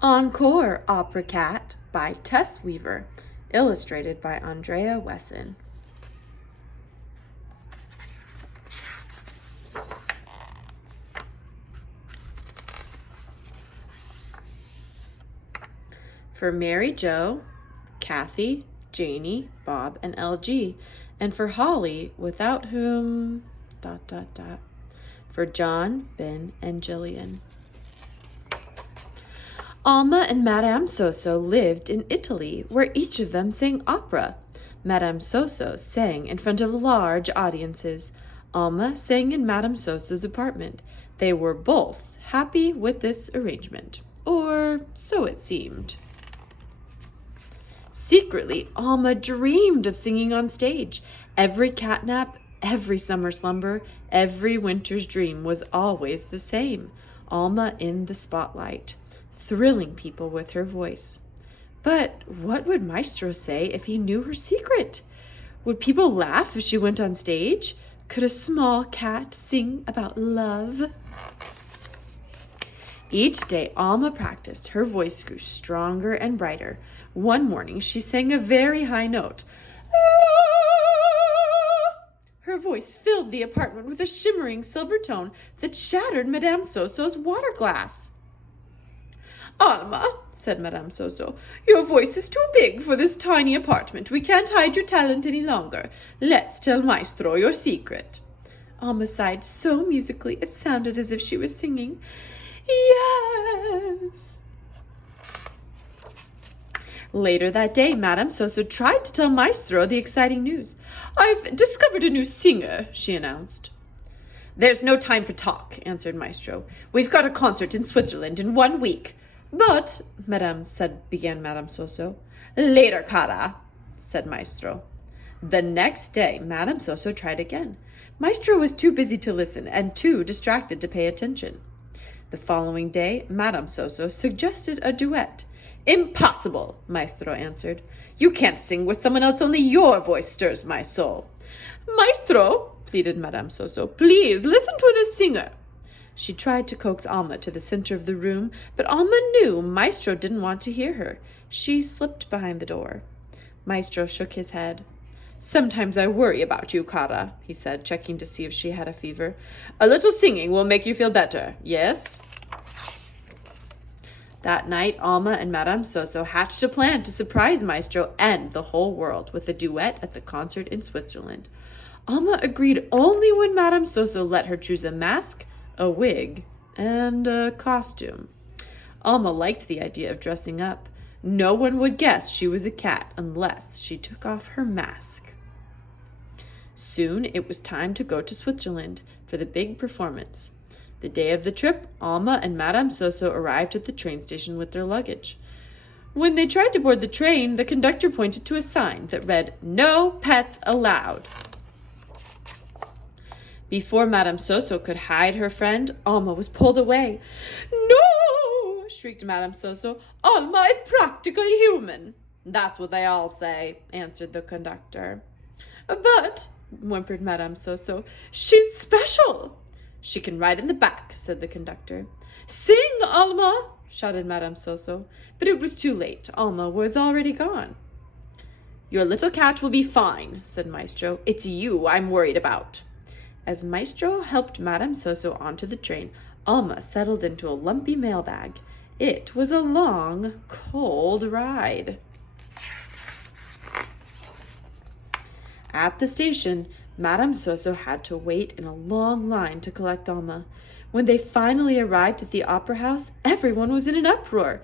Encore Opera Cat by Tess Weaver, illustrated by Andrea Wesson. For Mary Jo, Kathy, Janie, Bob, and LG, and for Holly, without whom... For John, Ben, and Jillian. Alma and Madame Soso lived in Italy, where each of them sang opera. Madame Soso sang in front of large audiences. Alma sang in Madame Soso's apartment. They were both happy with this arrangement, or so it seemed. Secretly, Alma dreamed of singing on stage. Every catnap, every summer slumber, every winter's dream was always the same. Alma in the spotlight, thrilling people with her voice. But what would Maestro say if he knew her secret? Would people laugh if she went on stage? Could a small cat sing about love? Each day Alma practiced. Her voice grew stronger and brighter. One morning she sang a very high note. Her voice filled the apartment with a shimmering silver tone that shattered Madame Soso's water glass. "Alma," said Madame Soso, "your voice is too big for this tiny apartment. We can't hide your talent any longer. Let's tell Maestro your secret." Alma sighed so musically it sounded as if she was singing. "Yes." Later that day, Madame Soso tried to tell Maestro the exciting news. "I've discovered a new singer," she announced. "There's no time for talk," answered Maestro. "We've got a concert in Switzerland in 1 week." "But," began Madame Soso. "Later, cara," said Maestro. The next day, Madame Soso tried again. Maestro was too busy to listen and too distracted to pay attention. The following day, Madame Soso suggested a duet. "Impossible," Maestro answered. "You can't sing with someone else, only your voice stirs my soul." "Maestro," pleaded Madame Soso, "please listen to the singer." She tried to coax Alma to the center of the room, but Alma knew Maestro didn't want to hear her. She slipped behind the door. Maestro shook his head. "Sometimes I worry about you, cara," he said, checking to see if she had a fever. "A little singing will make you feel better, yes?" That night, Alma and Madame Soso hatched a plan to surprise Maestro and the whole world with a duet at the concert in Switzerland. Alma agreed only when Madame Soso let her choose a mask, a wig, and a costume. Alma liked the idea of dressing up. No one would guess she was a cat unless she took off her mask. Soon it was time to go to Switzerland for the big performance. The day of the trip, Alma and Madame Soso arrived at the train station with their luggage. When they tried to board the train, the conductor pointed to a sign that read, "No pets allowed." Before Madame Soso could hide her friend, Alma was pulled away. "No!" shrieked Madame Soso. "Alma is practically human." "That's what they all say," answered the conductor. "But," whimpered Madame Soso, "she's special." "She can ride in the back," said the conductor. "Sing, Alma!" shouted Madame Soso. But it was too late. Alma was already gone. "Your little cat will be fine," said Maestro. "It's you I'm worried about." As Maestro helped Madame Soso onto the train, Alma settled into a lumpy mailbag. It was a long, cold ride. At the station, Madame Soso had to wait in a long line to collect Alma. When they finally arrived at the opera house, everyone was in an uproar.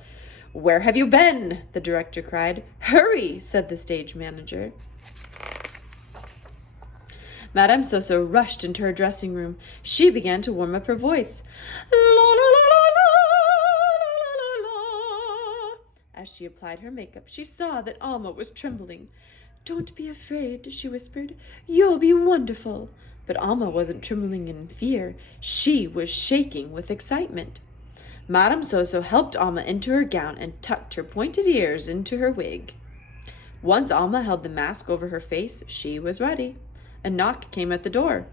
"Where have you been?" the director cried. "Hurry," said the stage manager. Madame Soso rushed into her dressing room. She began to warm up her voice. "La la la la la la la la." As she applied her makeup, she saw that Alma was trembling. "Don't be afraid," she whispered. "You'll be wonderful." But Alma wasn't trembling in fear. She was shaking with excitement. Madame Soso helped Alma into her gown and tucked her pointed ears into her wig. Once Alma held the mask over her face, she was ready. A knock came at the door.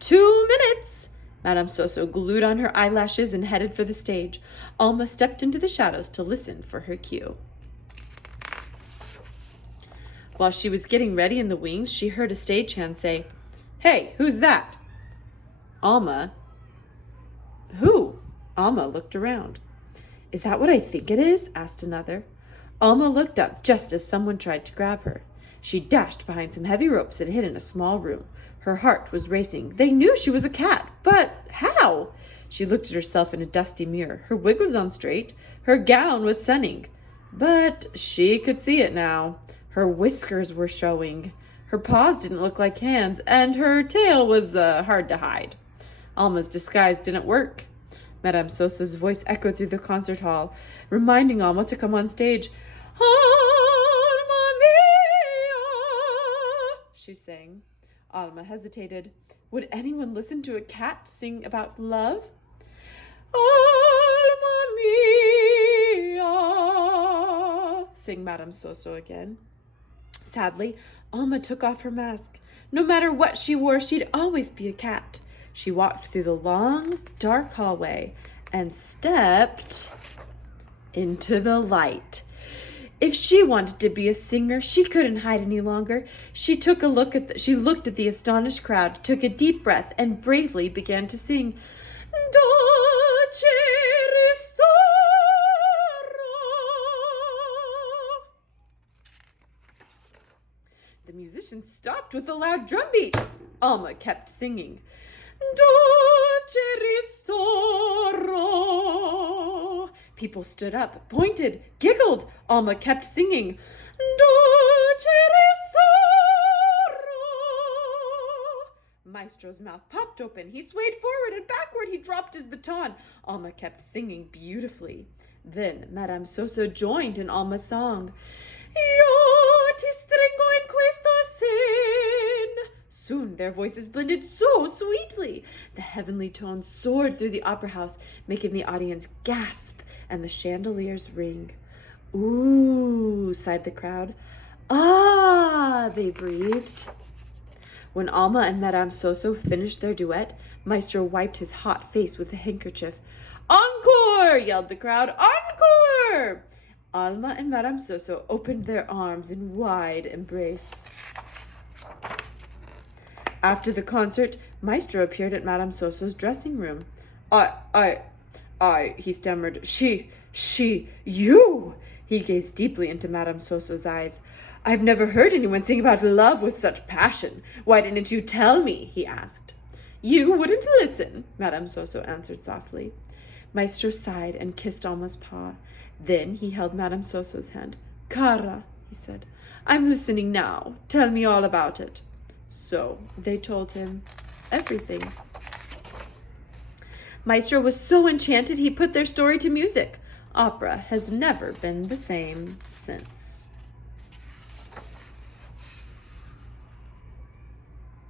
"2 minutes," Madame Soso glued on her eyelashes and headed for the stage. Alma stepped into the shadows to listen for her cue. While she was getting ready in the wings, she heard a stagehand say, "Hey, who's that?" Alma. Who? Alma looked around. "Is that what I think it is?" asked another. Alma looked up just as someone tried to grab her. She dashed behind some heavy ropes and hid in a small room. Her heart was racing. They knew she was a cat, but how? She looked at herself in a dusty mirror. Her wig was on straight. Her gown was stunning. But she could see it now. Her whiskers were showing. Her paws didn't look like hands, and her tail was hard to hide. Alma's disguise didn't work. Madame Soso's voice echoed through the concert hall, reminding Alma to come on stage. "Alma mia," she sang. Alma hesitated. Would anyone listen to a cat sing about love? "Alma mia," sang Madame Soso again. Sadly, Alma took off her mask. No matter what she wore, she'd always be a cat. She walked through the long, dark hallway and stepped into the light. If she wanted to be a singer, she couldn't hide any longer. She looked at the astonished crowd, took a deep breath, and bravely began to sing. Dolce ristoro. The musicians stopped with a loud drum beat. Alma kept singing. Dolce ristoro. People stood up, pointed, giggled. Alma kept singing. Dolce ristoro. Maestro's mouth popped open. He swayed forward and backward. He dropped his baton. Alma kept singing beautifully. Then Madame Soso joined in Alma's song. Io ti stringo in questo sin. Soon their voices blended so sweetly. The heavenly tones soared through the opera house, making the audience gasp and the chandeliers ring. Ooh, sighed the crowd. Ah, they breathed. When Alma and Madame Soso finished their duet, Maestro wiped his hot face with a handkerchief. Encore! Yelled the crowd. Encore! Alma and Madame Soso opened their arms in wide embrace. After the concert, Maestro appeared at Madame Soso's dressing room. I, he stammered. You! He gazed deeply into Madame Soso's eyes. I've never heard anyone sing about love with such passion. Why didn't you tell me? He asked. You wouldn't listen, Madame Soso answered softly. Maestro sighed and kissed Alma's paw. Then he held Madame Soso's hand. Cara, he said, I'm listening now. Tell me all about it. So they told him everything. Maestro was so enchanted he put their story to music. Opera has never been the same since.